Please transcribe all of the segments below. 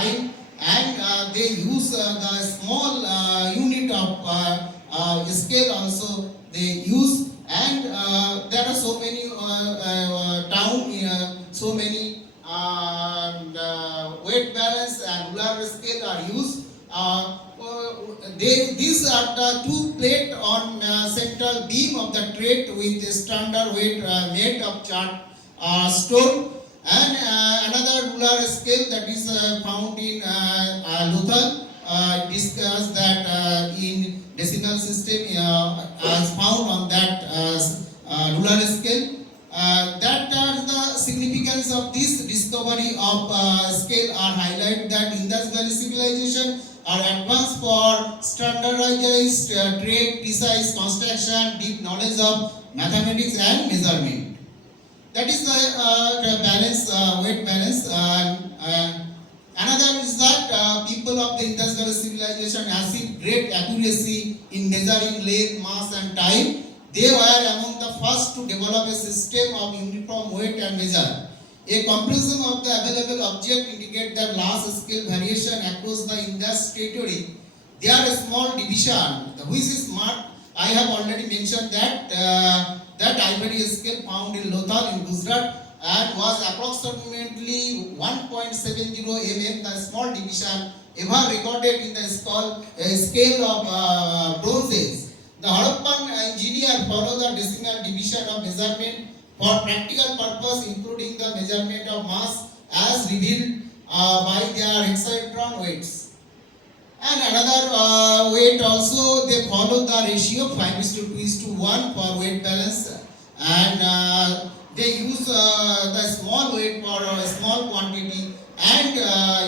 time, and they use the small unit of scale also they use, and there are so many so many weight balance and ruler scale are used. These are the two plate on central beam of the trade with standard weight made of chart stone, and another ruler scale that is found in Lothal. Discussed that in decimal system as found on that ruler scale. That the significance of this discovery of scale are highlight that Indus Valley civilization are advanced for standardized trade, precise construction, deep knowledge of mathematics and measurement. That is the balance, weight balance. Another is that people of the Indus Valley civilization achieved great accuracy in measuring length, mass, and time. They were among the first to develop a system of uniform weight and measure. A comparison of the available object indicate that large scale variation across the Indus territory. There are a small division, which is marked. I have already mentioned that that ivory scale found in Lothal in Gujarat and was approximately 1.70 mm, the small division ever recorded in the scale of bronzes. The Harappan engineer followed the decimal division of measurement for practical purpose, including the measurement of mass as revealed by their hexaedron weights. And another weight also, they follow the ratio 5:2:1 for weight balance, and they use the small weight for a small quantity, and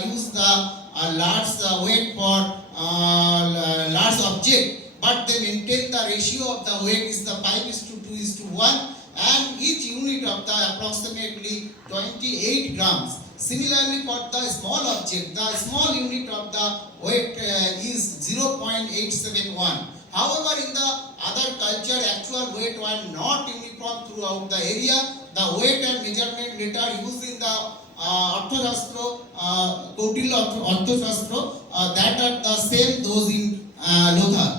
use the large weight for large object, but they maintain the ratio of the weight is the 5:2:1, and each unit of the approximately 28 grams. Similarly, for the small object, the small unit of the weight is 0.871. However, in the other culture, actual weight were not uniform throughout the area. The weight and measurement data used in the Arthashastra, Kautilya Arthashastra, that are the same those in Lothal.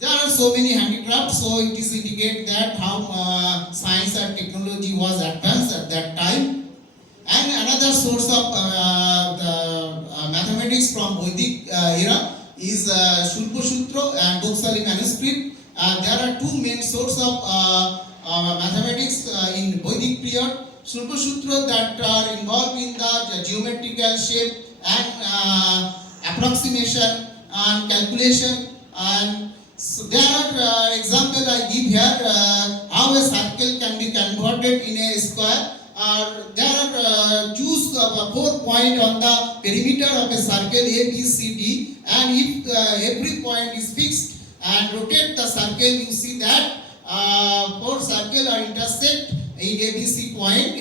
There are so many handicrafts, so it is indicate that how science and technology was advanced at that time. And another source of the mathematics from Vedic era is Shulpa Sutra and Boksali manuscript. There are two main sources of mathematics in Vedic period. Shulpa Sutra that are involved in the geometrical shape and approximation and calculation, and so there are example I give here how a circle can be converted in a square. There are choose 4 points on the perimeter of a circle A, B, C, D, and if every point is fixed and rotate the circle, you see that 4 circles are intersect in ABC point,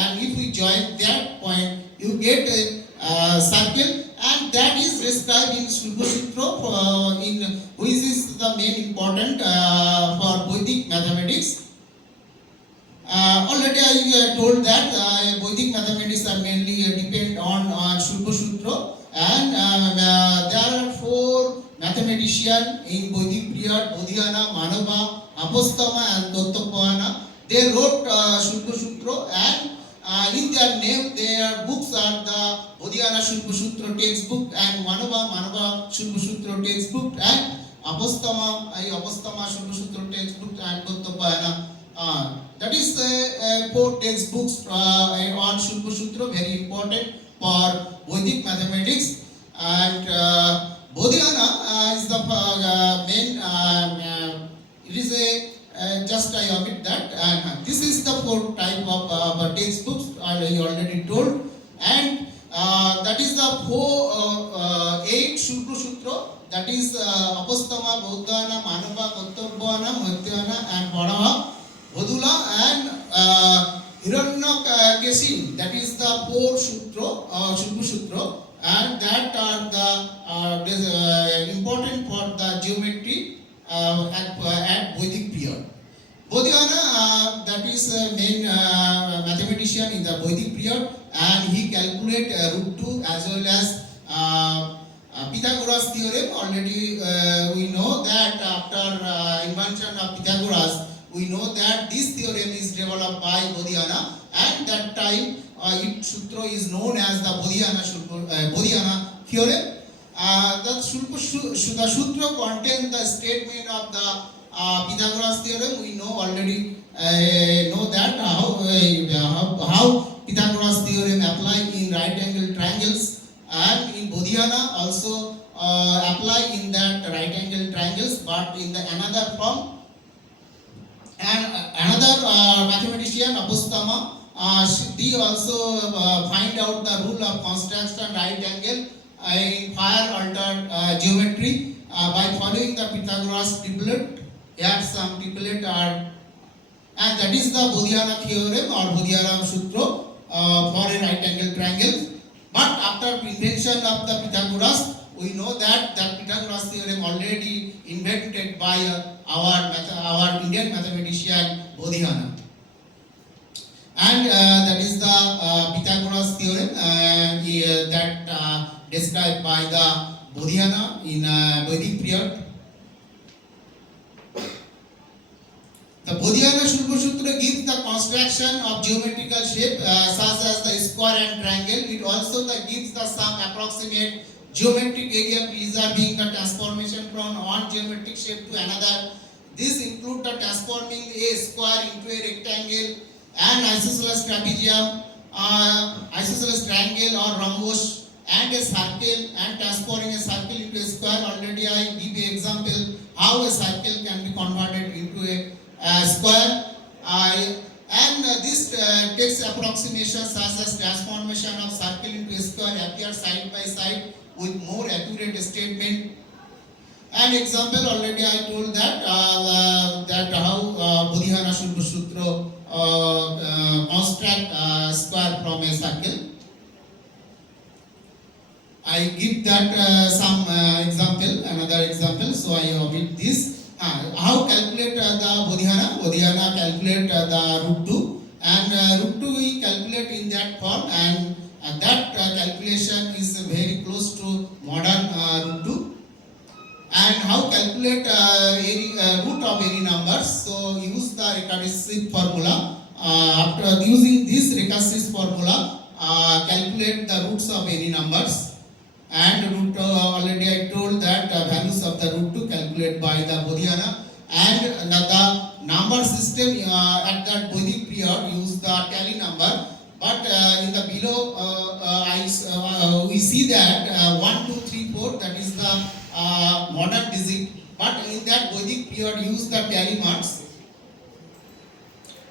and if we join that point, you get a circle, and that is described in Shulpa Sutra, which is the main important for Vedic mathematics. Already I told that Vedic mathematics are mainly depend on Shulpa Sutra, and there are 4 mathematicians in Vedic period: Bodhiyana, Manava, Apostama, and Dottapayana. They wrote Shulpa Sutra, and in their name their books are the Bodhiyana Shulpa Sutra textbook, and Manava Shulpa Sutra textbook, and Apostama Shulpa Sutra textbook, and Dottapayana. That is 4 textbooks on Shulpa Sutra, very important for Vedic mathematics. And Bodhiyana is the main, it is a, just I omit that, and this is the 4 type of textbooks I already told, and that is the 8 Shulpa Sutra, that is Apostama, Bodhana, Manava, Dottapayana, Madhyana, and Vadava, Vadula, and Hiranyakeshin, that is the 4 Shulpa Sutra, and that are the important for the geometry at Vedic period. Bodhiyana, that is main mathematician in the Vedic period, and he calculate root 2 as Pythagoras theorem. Already we know that after invention of Pythagoras, we know that this theorem is developed by Bodhiana, and that time its sutra is known as the Bodhiana theorem. The sutra contains the statement of the Pythagoras theorem. We know already know that how Pythagoras theorem apply in right angle triangles, and in Bodhiana also apply in that right angle triangles, but in the another form. And another mathematician, Apostama, he also find out the rule of construction right angle in higher order geometry by following the Pythagoras triplet. Here some triplet are, and that is the Bodhiana theorem or Bodhiana Sutra for a right angle triangle. But after invention of the Pythagoras, we know that the Pythagoras theorem already invented by our Indian mathematician Bodhiana, and that is the Pythagoras theorem that described by the Bodhiana in Vedic period. The Bodhiana Shulpa Sutra gives the construction of geometrical shape such as the square and triangle. It also gives the some approximate geometric area preserving the transformation from one geometric shape to another. This includes the transforming a square into a rectangle, and isosceles trapezium, isosceles triangle or rhombus, and a circle, and transforming a circle into a square. Already I give an example how a circle can be converted into a square. And this takes approximation such as transformation of circle into a square appear side by side with more accurate statement. An example already I told that that how Bodhiana Shulpa Sutra construct square from a circle. I give that some example, another example. So I omit this. How calculate the Bodhiana? Bodhiana calculate the root 2, and root 2 we calculate in that form, and that calculation is very close to modern root 2. And how calculate root of any numbers? So use the recursive formula. After using this recursive formula, calculate the roots of any numbers. And root already I told that values of the root 2 calculate by the Bodhiana, and the number system at that Vedic period use the tally number. But in the below we see that 1, 2, 3, 4, that is the modern digit. But in that Vedic period use the tally marks.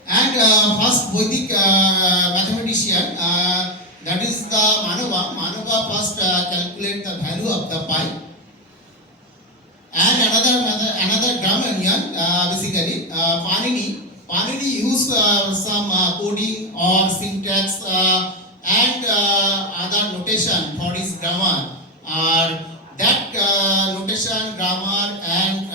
And first Vedic mathematician, that is the Manava first calculate the value of the pi. And another grammarian, basically Panini use some coding or syntax and other notation for his grammar. That notation, grammar, and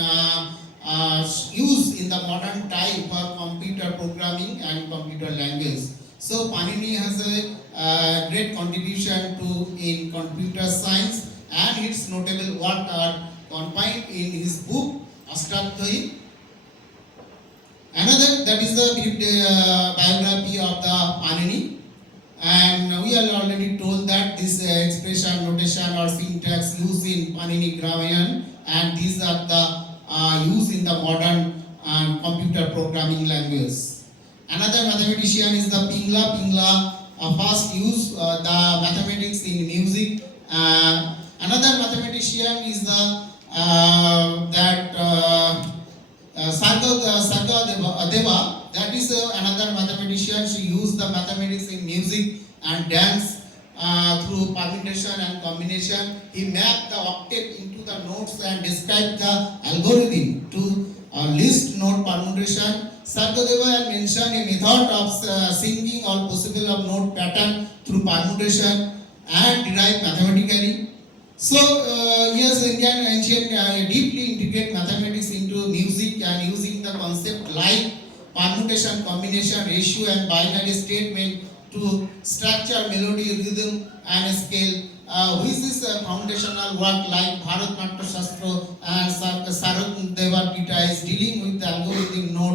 use in the modern time for computer programming and computer language. So Panini has a great contribution in computer science, and its notable work are confined in his book Ashtaddhyayi. Another, that is the biography of the Panini, and we are already told that this expression, notation or syntax used in Panini grammar, and these are the used in the modern computer programming language. Another mathematician is the Pingla. Pingla first used the mathematics in music. Another mathematician is the Sargadeva. That is another mathematician. She used the mathematics in music and dance through permutation and combination. He mapped the octave into the notes and described the algorithm to list note permutation. Sargadeva mentioned a method of singing all possible of note pattern through permutation and derived mathematically. So yes, Indian ancient deeply integrate mathematics into music, and using the concept like permutation, combination, ratio, and binary statement to structure melody, rhythm, and scale which is a foundational work like Bharat Natya Shastra and Sarak Deva Pita is dealing with the algorithmic note